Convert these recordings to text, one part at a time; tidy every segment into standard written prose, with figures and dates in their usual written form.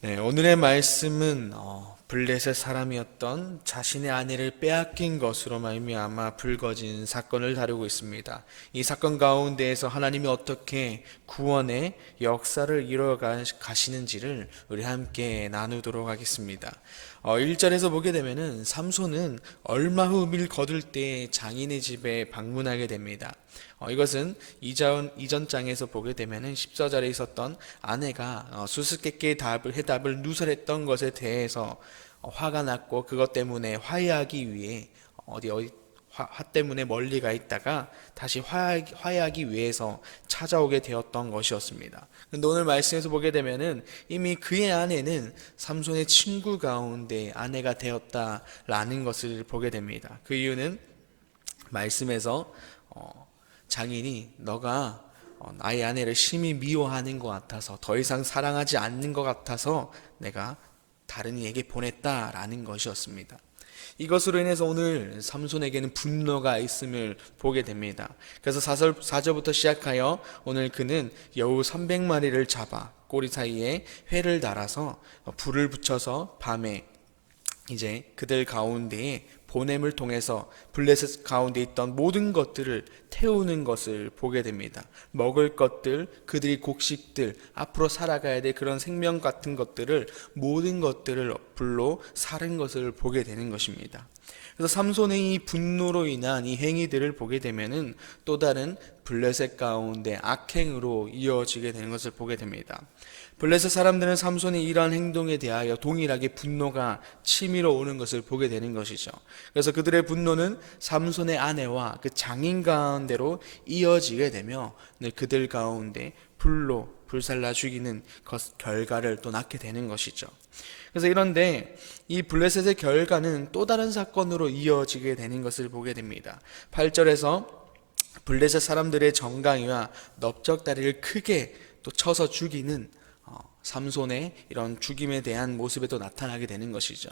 네, 오늘의 말씀은 블레셋 사람이었던 자신의 아내를 빼앗긴 것으로 말미암아 불거진 사건을 다루고 있습니다. 이 사건 가운데에서 하나님이 어떻게 구원의 역사를 이루어 가시는지를 우리 함께 나누도록 하겠습니다. 1절에서 보게 되면은 삼손은 얼마 후 밀 거둘 때 장인의 집에 방문하게 됩니다. 이것은 이전 장에서 보게 되면은 14절에 있었던 아내가 수수께끼의 해답을 누설했던 것에 대해서 화가 났고 그것 때문에 화해하기 위해 화 때문에 멀리 가 있다가 다시 화해하기 위해서 찾아오게 되었던 것이었습니다. 근데 오늘 말씀에서 보게 되면은 이미 그의 아내는 삼손의 친구 가운데 아내가 되었다라는 것을 보게 됩니다. 그 이유는 말씀에서 장인이 너가 나의 아내를 심히 미워하는 것 같아서 더 이상 사랑하지 않는 것 같아서 내가 다른 이에게 보냈다라는 것이었습니다. 이것으로 인해서 오늘 삼손에게는 분노가 있음을 보게 됩니다. 그래서 4절부터 시작하여 오늘 그는 여우 300마리를 잡아 꼬리 사이에 회를 달아서 불을 붙여서 밤에 이제 그들 가운데에 보냄을 통해서 블레셋 가운데 있던 모든 것들을 태우는 것을 보게 됩니다. 먹을 것들, 그들이 곡식들, 앞으로 살아가야 될 그런 생명 같은 것들을 모든 것들을 불로 사른 것을 보게 되는 것입니다. 그래서 삼손의 이 분노로 인한 이 행위들을 보게 되면은 또 다른 블레셋 가운데 악행으로 이어지게 되는 것을 보게 됩니다. 블레셋 사람들은 삼손의 이러한 행동에 대하여 동일하게 분노가 치밀어 오는 것을 보게 되는 것이죠. 그래서 그들의 분노는 삼손의 아내와 그 장인 가운데로 이어지게 되며 그들 가운데 불로 불살라 죽이는 결과를 또 낳게 되는 것이죠. 그래서 이런데 이 블레셋의 결과는 또 다른 사건으로 이어지게 되는 것을 보게 됩니다. 8절에서 블레셋 사람들의 정강이와 넓적다리를 크게 또 쳐서 죽이는 삼손의 이런 죽임에 대한 모습에도 나타나게 되는 것이죠.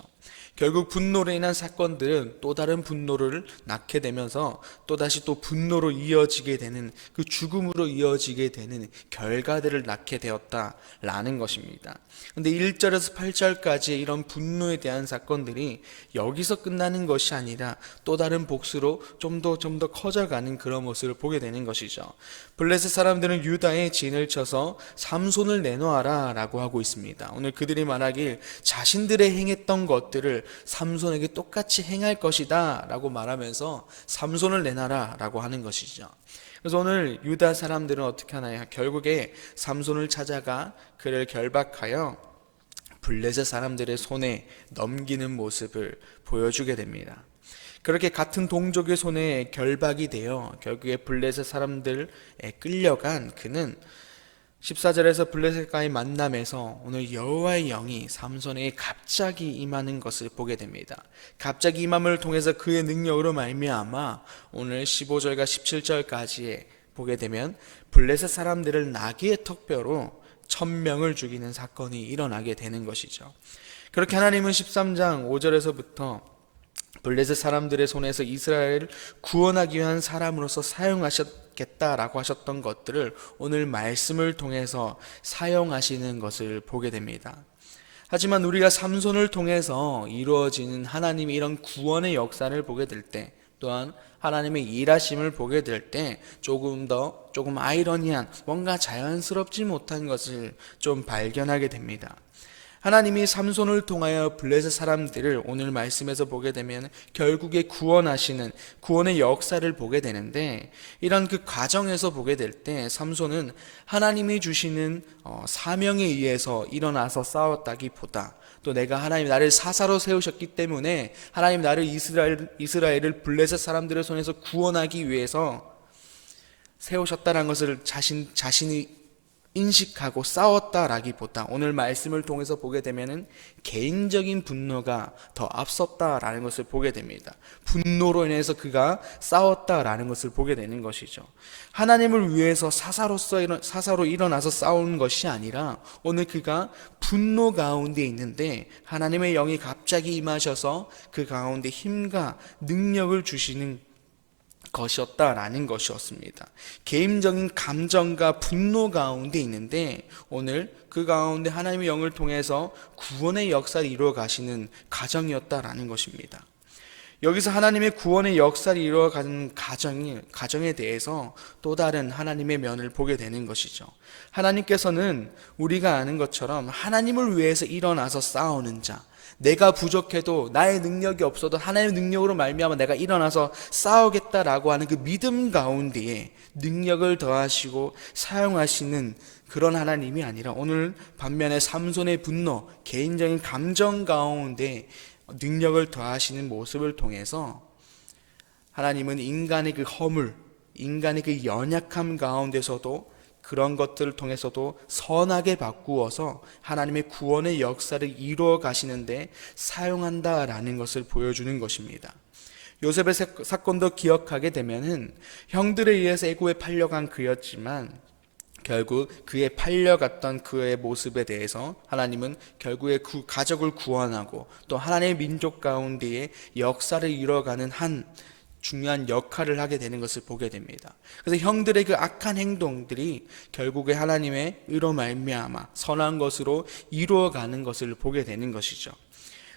결국 분노로 인한 사건들은 또 다른 분노를 낳게 되면서 또다시 또 분노로 이어지게 되는 그 죽음으로 이어지게 되는 결과들을 낳게 되었다라는 것입니다. 근데 1절에서 8절까지의 이런 분노에 대한 사건들이 여기서 끝나는 것이 아니라 또 다른 복수로 좀 더 커져가는 그런 모습을 보게 되는 것이죠. 블레셋 사람들은 유다의 진을 쳐서 삼손을 내놓아라 라고 하고 있습니다. 오늘 그들이 말하길 자신들의 행했던 것들을 삼손에게 똑같이 행할 것이다 라고 말하면서 삼손을 내놔라 라고 하는 것이죠. 그래서 오늘 유다 사람들은 어떻게 하나요? 결국에 삼손을 찾아가 그를 결박하여 블레셋 사람들의 손에 넘기는 모습을 보여주게 됩니다. 그렇게 같은 동족의 손에 결박이 되어 결국에 블레셋 사람들에 끌려간 그는 14절에서 블레셋과의 만남에서 오늘 여호와의 영이 삼손에게 갑자기 임하는 것을 보게 됩니다. 갑자기 임함을 통해서 그의 능력으로 말미암아 오늘 15절과 17절까지에 보게 되면 블레셋 사람들을 나귀의 턱뼈로 1000명을 죽이는 사건이 일어나게 되는 것이죠. 그렇게 하나님은 13장 5절에서부터 블레셋 사람들의 손에서 이스라엘을 구원하기 위한 사람으로서 사용하셨겠다라고 하셨던 것들을 오늘 말씀을 통해서 사용하시는 것을 보게 됩니다. 하지만 우리가 삼손을 통해서 이루어지는 하나님의 이런 구원의 역사를 보게 될 때, 또한 하나님의 일하심을 보게 될 때 조금 아이러니한, 뭔가 자연스럽지 못한 것을 좀 발견하게 됩니다. 하나님이 삼손을 통하여 블레셋 사람들을 오늘 말씀에서 보게 되면 결국에 구원하시는 구원의 역사를 보게 되는데, 이런 그 과정에서 보게 될 때 삼손은 하나님이 주시는 사명에 의해서 일어나서 싸웠다기보다, 또 내가 하나님 나를 사사로 세우셨기 때문에 하나님 나를 이스라엘을 블레셋 사람들의 손에서 구원하기 위해서 세우셨다는 것을 자신이 인식하고 싸웠다라기보다 오늘 말씀을 통해서 보게 되면은 개인적인 분노가 더 앞섰다라는 것을 보게 됩니다. 분노로 인해서 그가 싸웠다라는 것을 보게 되는 것이죠. 하나님을 위해서 사사로 일어나서 싸우는 것이 아니라 오늘 그가 분노 가운데 있는데 하나님의 영이 갑자기 임하셔서 그 가운데 힘과 능력을 주시는 것이었다라는 것이었습니다. 개인적인 감정과 분노 가운데 있는데 오늘 그 가운데 하나님의 영을 통해서 구원의 역사를 이루어 가시는 가정이었다라는 것입니다. 여기서 하나님의 구원의 역사를 이루어가는 가정에 대해서 또 다른 하나님의 면을 보게 되는 것이죠. 하나님께서는 우리가 아는 것처럼 하나님을 위해서 일어나서 싸우는 자, 내가 부족해도 나의 능력이 없어도 하나님의 능력으로 말미암아 내가 일어나서 싸우겠다라고 하는 그 믿음 가운데에 능력을 더하시고 사용하시는 그런 하나님이 아니라 오늘 반면에 삼손의 분노, 개인적인 감정 가운데 능력을 더하시는 모습을 통해서 하나님은 인간의 그 허물, 인간의 그 연약함 가운데서도 그런 것들을 통해서도 선하게 바꾸어서 하나님의 구원의 역사를 이루어 가시는데 사용한다라는 것을 보여주는 것입니다. 요셉의 사건도 기억하게 되면은 형들에 의해서 애굽에 팔려간 그였지만 결국 그의 팔려갔던 그의 모습에 대해서 하나님은 결국에 그 가족을 구원하고 또 하나님의 민족 가운데에 역사를 이뤄가는 한 중요한 역할을 하게 되는 것을 보게 됩니다. 그래서 형들의 그 악한 행동들이 결국에 하나님의 의로 말미암아 선한 것으로 이루어가는 것을 보게 되는 것이죠.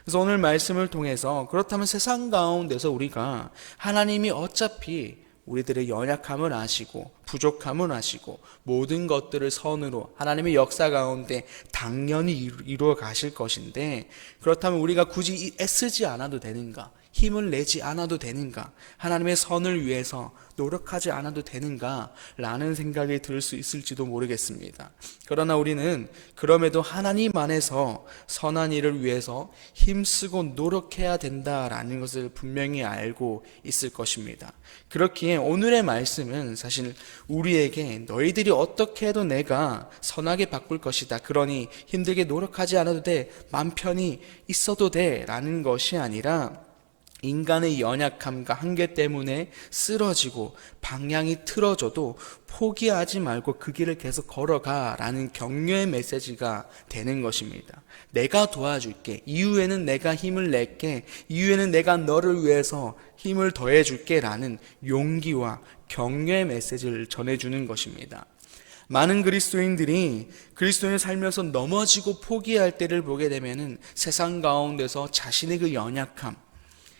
그래서 오늘 말씀을 통해서 그렇다면 세상 가운데서 우리가 하나님이 어차피 우리들의 연약함을 아시고 부족함을 아시고 모든 것들을 선으로 하나님의 역사 가운데 당연히 이루어 가실 것인데 그렇다면 우리가 굳이 애쓰지 않아도 되는가? 힘을 내지 않아도 되는가? 하나님의 선을 위해서 노력하지 않아도 되는가? 라는 생각이 들 수 있을지도 모르겠습니다. 그러나 우리는 그럼에도 하나님 안에서 선한 일을 위해서 힘쓰고 노력해야 된다라는 것을 분명히 알고 있을 것입니다. 그렇기에 오늘의 말씀은 사실 우리에게 너희들이 어떻게 해도 내가 선하게 바꿀 것이다. 그러니 힘들게 노력하지 않아도 돼. 맘 편히 있어도 돼. 라는 것이 아니라 인간의 연약함과 한계 때문에 쓰러지고 방향이 틀어져도 포기하지 말고 그 길을 계속 걸어가라는 격려의 메시지가 되는 것입니다. 내가 도와줄게. 이후에는 내가 힘을 낼게. 이후에는 내가 너를 위해서 힘을 더해줄게 라는 용기와 격려의 메시지를 전해주는 것입니다. 많은 그리스도인들이 그리스도인을 살면서 넘어지고 포기할 때를 보게 되면은 세상 가운데서 자신의 그 연약함,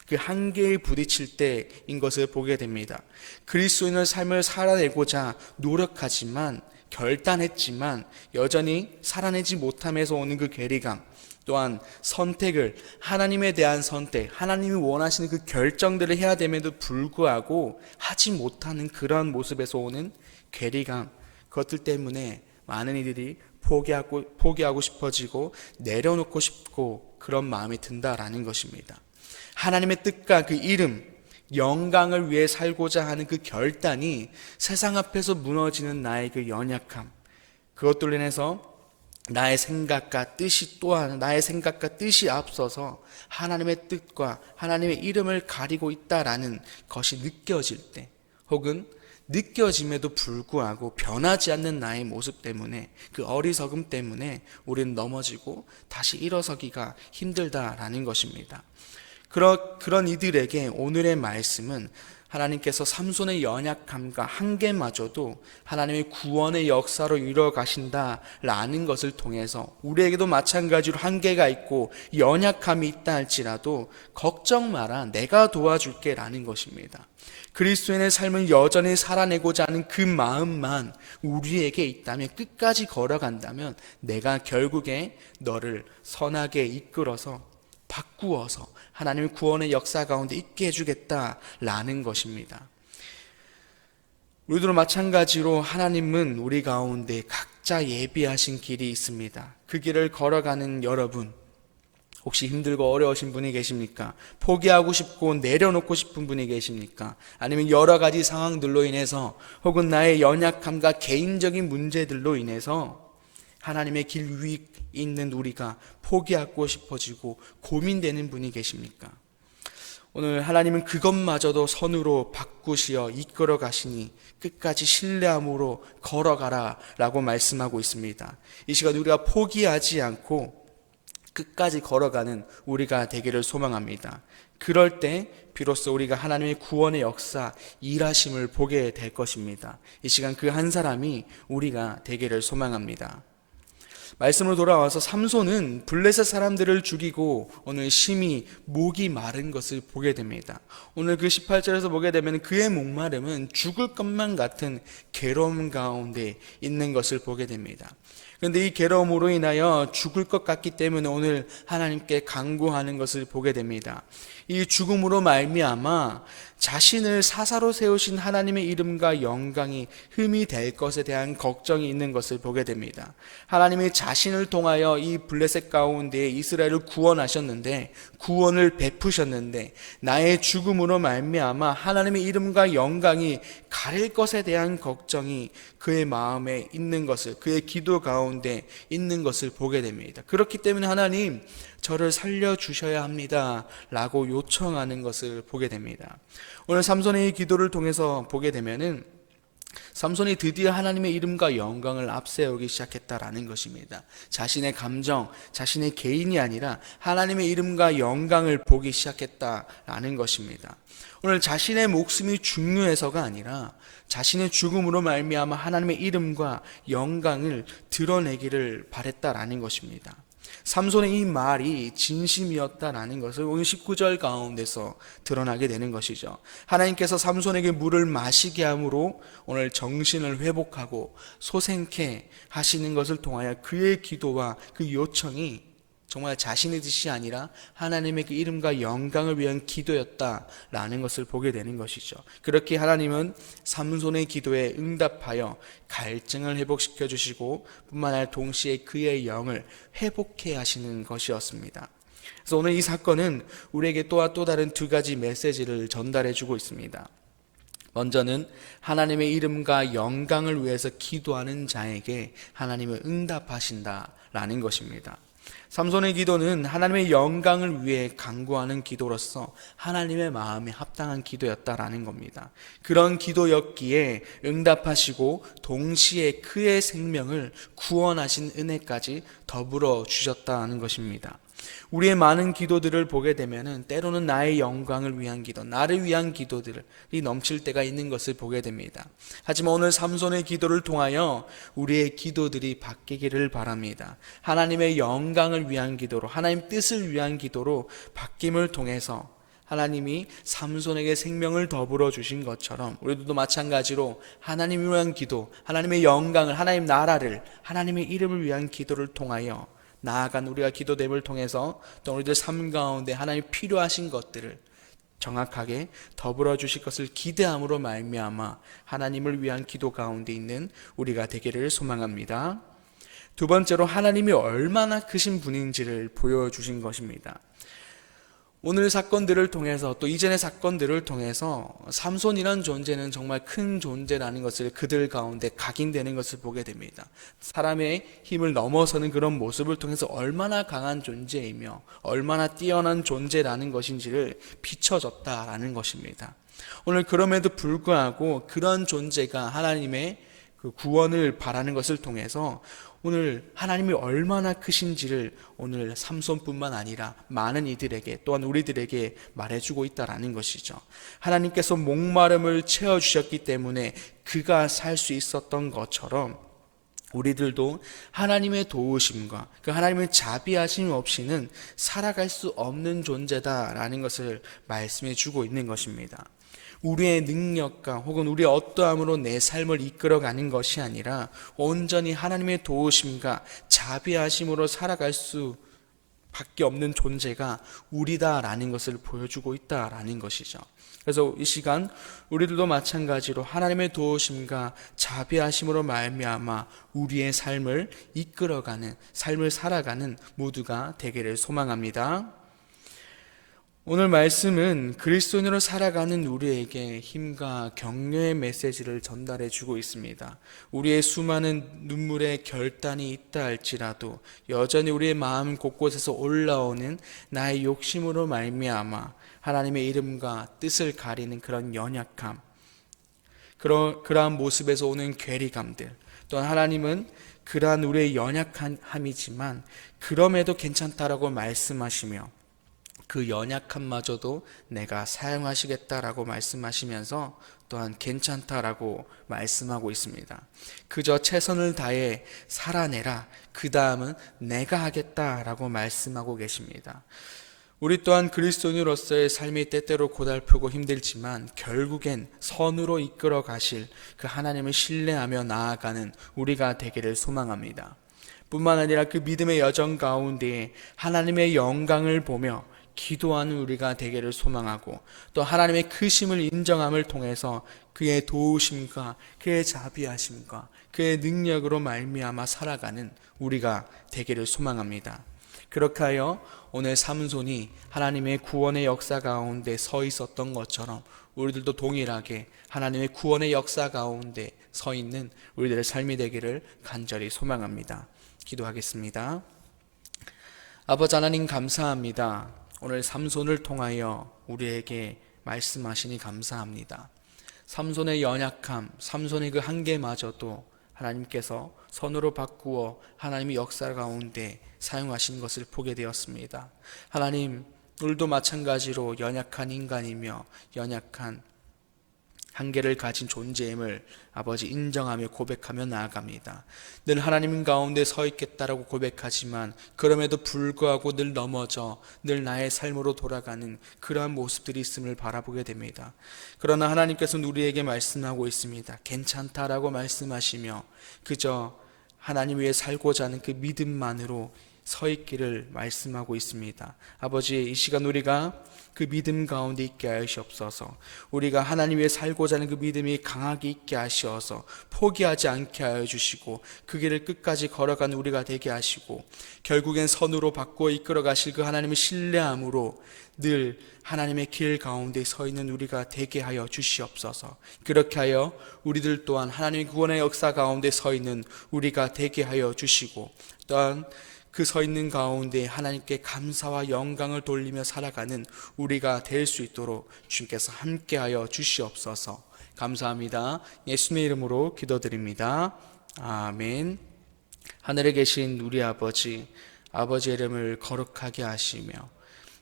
그 한계에 부딪힐 때인 것을 보게 됩니다. 그리스도인의 삶을 살아내고자 노력하지만 결단했지만 여전히 살아내지 못함에서 오는 그 괴리감, 또한 선택을 하나님에 대한 선택, 하나님이 원하시는 그 결정들을 해야 됨에도 불구하고 하지 못하는 그러한 모습에서 오는 괴리감, 그것들 때문에 많은 이들이 포기하고 싶어지고 내려놓고 싶고 그런 마음이 든다라는 것입니다. 하나님의 뜻과 그 이름, 영광을 위해 살고자 하는 그 결단이 세상 앞에서 무너지는 나의 그 연약함, 그것들로 인해서 나의 생각과 뜻이 앞서서 하나님의 뜻과 하나님의 이름을 가리고 있다라는 것이 느껴질 때, 혹은 느껴짐에도 불구하고 변하지 않는 나의 모습 때문에, 그 어리석음 때문에 우리는 넘어지고 다시 일어서기가 힘들다라는 것입니다. 그런 이들에게 오늘의 말씀은 하나님께서 삼손의 연약함과 한계마저도 하나님의 구원의 역사로 이루어 가신다라는 것을 통해서 우리에게도 마찬가지로 한계가 있고 연약함이 있다 할지라도 걱정 마라, 내가 도와줄게 라는 것입니다. 그리스도인의 삶을 여전히 살아내고자 하는 그 마음만 우리에게 있다면, 끝까지 걸어간다면 내가 결국에 너를 선하게 이끌어서 바꾸어서 하나님의 구원의 역사 가운데 있게 해주겠다라는 것입니다. 우리도 마찬가지로 하나님은 우리 가운데 각자 예비하신 길이 있습니다. 그 길을 걸어가는 여러분, 혹시 힘들고 어려우신 분이 계십니까? 포기하고 싶고 내려놓고 싶은 분이 계십니까? 아니면 여러 가지 상황들로 인해서 혹은 나의 연약함과 개인적인 문제들로 인해서 하나님의 길 위에 있는 우리가 포기하고 싶어지고 고민되는 분이 계십니까? 오늘 하나님은 그것마저도 선으로 바꾸시어 이끌어 가시니 끝까지 신뢰함으로 걸어가라 라고 말씀하고 있습니다. 이 시간 우리가 포기하지 않고 끝까지 걸어가는 우리가 되기를 소망합니다. 그럴 때 비로소 우리가 하나님의 구원의 역사, 일하심을 보게 될 것입니다. 이 시간 그 한 사람이 우리가 되기를 소망합니다. 말씀으로 돌아와서 삼손은 블레셋 사람들을 죽이고 오늘 심히 목이 마른 것을 보게 됩니다. 오늘 그 18절에서 보게 되면 그의 목마름은 죽을 것만 같은 괴로움 가운데 있는 것을 보게 됩니다. 그런데 이 괴로움으로 인하여 죽을 것 같기 때문에 오늘 하나님께 간구하는 것을 보게 됩니다. 이 죽음으로 말미암아 자신을 사사로 세우신 하나님의 이름과 영광이 흠이 될 것에 대한 걱정이 있는 것을 보게 됩니다. 하나님이 자신을 통하여 이 블레셋 가운데 이스라엘을 구원하셨는데, 구원을 베푸셨는데 나의 죽음으로 말미암아 하나님의 이름과 영광이 가릴 것에 대한 걱정이 그의 마음에 있는 것을, 그의 기도 가운데 있는 것을 보게 됩니다. 그렇기 때문에 하나님, 저를 살려주셔야 합니다 라고 요청하는 것을 보게 됩니다. 오늘 삼손의 이 기도를 통해서 보게 되면은 삼손이 드디어 하나님의 이름과 영광을 앞세우기 시작했다라는 것입니다. 자신의 감정, 자신의 개인이 아니라 하나님의 이름과 영광을 보기 시작했다라는 것입니다. 오늘 자신의 목숨이 중요해서가 아니라 자신의 죽음으로 말미암아 하나님의 이름과 영광을 드러내기를 바랬다라는 것입니다. 삼손의 이 말이 진심이었다라는 것을 오늘 19절 가운데서 드러나게 되는 것이죠. 하나님께서 삼손에게 물을 마시게 함으로 오늘 정신을 회복하고 소생케 하시는 것을 통하여 그의 기도와 그 요청이 정말 자신의 뜻이 아니라 하나님의 그 이름과 영광을 위한 기도였다라는 것을 보게 되는 것이죠. 그렇게 하나님은 삼손의 기도에 응답하여 갈증을 회복시켜 주시고 뿐만 아니라 동시에 그의 영을 회복해 하시는 것이었습니다. 그래서 오늘 이 사건은 우리에게 또 다른 두 가지 메시지를 전달해 주고 있습니다. 먼저는 하나님의 이름과 영광을 위해서 기도하는 자에게 하나님은 응답하신다라는 것입니다. 삼손의 기도는 하나님의 영광을 위해 간구하는 기도로서 하나님의 마음에 합당한 기도였다라는 겁니다. 그런 기도였기에 응답하시고 동시에 그의 생명을 구원하신 은혜까지 더불어 주셨다는 것입니다. 우리의 많은 기도들을 보게 되면은 때로는 나의 영광을 위한 기도, 나를 위한 기도들이 넘칠 때가 있는 것을 보게 됩니다. 하지만 오늘 삼손의 기도를 통하여 우리의 기도들이 바뀌기를 바랍니다. 하나님의 영광을 위한 기도로, 하나님 뜻을 위한 기도로 바뀜을 통해서 하나님이 삼손에게 생명을 더불어 주신 것처럼 우리들도 마찬가지로 하나님을 위한 기도, 하나님의 영광을, 하나님 나라를, 하나님의 이름을 위한 기도를 통하여 나아간 우리가 기도됨을 통해서 또 우리들 삶 가운데 하나님이 필요하신 것들을 정확하게 더불어 주실 것을 기대함으로 말미암아 하나님을 위한 기도 가운데 있는 우리가 되기를 소망합니다. 두 번째로 하나님이 얼마나 크신 분인지를 보여주신 것입니다. 오늘 사건들을 통해서 또 이전의 사건들을 통해서 삼손이라는 존재는 정말 큰 존재라는 것을 그들 가운데 각인되는 것을 보게 됩니다. 사람의 힘을 넘어서는 그런 모습을 통해서 얼마나 강한 존재이며 얼마나 뛰어난 존재라는 것인지를 비춰줬다라는 것입니다. 오늘 그럼에도 불구하고 그런 존재가 하나님의 그 구원을 바라는 것을 통해서 오늘 하나님이 얼마나 크신지를 오늘 삼손뿐만 아니라 많은 이들에게 또한 우리들에게 말해주고 있다라는 것이죠. 하나님께서 목마름을 채워주셨기 때문에 그가 살 수 있었던 것처럼 우리들도 하나님의 도우심과 그 하나님의 자비하심 없이는 살아갈 수 없는 존재다라는 것을 말씀해 주고 있는 것입니다. 우리의 능력과 혹은 우리의 어떠함으로 내 삶을 이끌어가는 것이 아니라 온전히 하나님의 도우심과 자비하심으로 살아갈 수밖에 없는 존재가 우리다라는 것을 보여주고 있다라는 것이죠. 그래서 이 시간 우리들도 마찬가지로 하나님의 도우심과 자비하심으로 말미암아 우리의 삶을 이끌어가는, 삶을 살아가는 모두가 되기를 소망합니다. 오늘 말씀은 그리스도인으로 살아가는 우리에게 힘과 격려의 메시지를 전달해 주고 있습니다. 우리의 수많은 눈물의 결단이 있다 할지라도 여전히 우리의 마음 곳곳에서 올라오는 나의 욕심으로 말미암아 하나님의 이름과 뜻을 가리는 그런 연약함, 그러한 모습에서 오는 괴리감들, 또한 하나님은 그러한 우리의 연약함이지만 그럼에도 괜찮다라고 말씀하시며 그 연약함마저도 내가 사용하시겠다라고 말씀하시면서 또한 괜찮다라고 말씀하고 있습니다. 그저 최선을 다해 살아내라. 그 다음은 내가 하겠다라고 말씀하고 계십니다. 우리 또한 그리스도인으로서의 삶이 때때로 고달프고 힘들지만 결국엔 선으로 이끌어 가실 그 하나님을 신뢰하며 나아가는 우리가 되기를 소망합니다. 뿐만 아니라 그 믿음의 여정 가운데에 하나님의 영광을 보며 기도하는 우리가 되기를 소망하고, 또 하나님의 크심을 인정함을 통해서 그의 도우심과 그의 자비하심과 그의 능력으로 말미암아 살아가는 우리가 되기를 소망합니다. 그렇게 하여 오늘 삼손이 하나님의 구원의 역사 가운데 서 있었던 것처럼 우리들도 동일하게 하나님의 구원의 역사 가운데 서 있는 우리들의 삶이 되기를 간절히 소망합니다. 기도하겠습니다. 아버지 하나님, 감사합니다. 오늘 삼손을 통하여 우리에게 말씀하시니 감사합니다. 삼손의 연약함, 삼손의 그 한계마저도 하나님께서 선으로 바꾸어 하나님의 역사 가운데 사용하신 것을 보게 되었습니다. 하나님, 우리도 마찬가지로 연약한 인간이며 연약한 한계를 가진 존재임을 아버지 인정하며 고백하며 나아갑니다. 늘 하나님 가운데 서 있겠다라고 고백하지만 그럼에도 불구하고 늘 넘어져 늘 나의 삶으로 돌아가는 그러한 모습들이 있음을 바라보게 됩니다. 그러나 하나님께서는 우리에게 말씀하고 있습니다. 괜찮다라고 말씀하시며 그저 하나님 위해 살고자 하는 그 믿음만으로 서 있기를 말씀하고 있습니다. 아버지, 이 시간 우리가 그 믿음 가운데 있게 하시옵소서. 우리가 하나님 위해 살고자 하는 그 믿음이 강하게 있게 하시어서 포기하지 않게 하여 주시고 그 길을 끝까지 걸어가는 우리가 되게 하시고 결국엔 선으로 바꾸어 이끌어 가실 그 하나님을 신뢰함으로 늘 하나님의 길 가운데 서 있는 우리가 되게 하여 주시옵소서. 그렇게 하여 우리들 또한 하나님의 구원의 역사 가운데 서 있는 우리가 되게 하여 주시고, 또한 그 서 있는 가운데 하나님께 감사와 영광을 돌리며 살아가는 우리가 될 수 있도록 주님께서 함께하여 주시옵소서. 감사합니다. 예수님의 이름으로 기도드립니다. 아멘. 하늘에 계신 우리 아버지, 아버지의 이름을 거룩하게 하시며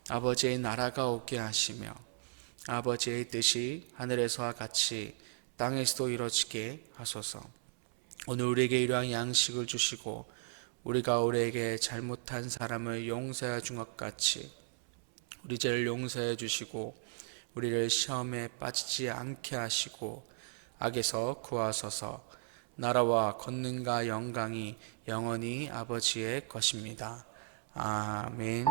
아버지의 나라가 오게 하시며 아버지의 뜻이 하늘에서와 같이 땅에서도 이루어지게 하소서. 오늘 우리에게 이러한 양식을 주시고 우리가 우리에게 잘못한 사람을 용서해 준 것 같이 우리 죄를 용서해 주시고 우리를 시험에 빠지지 않게 하시고 악에서 구하소서. 나라와 권능과 영광이 영원히 아버지의 것입니다. 아멘.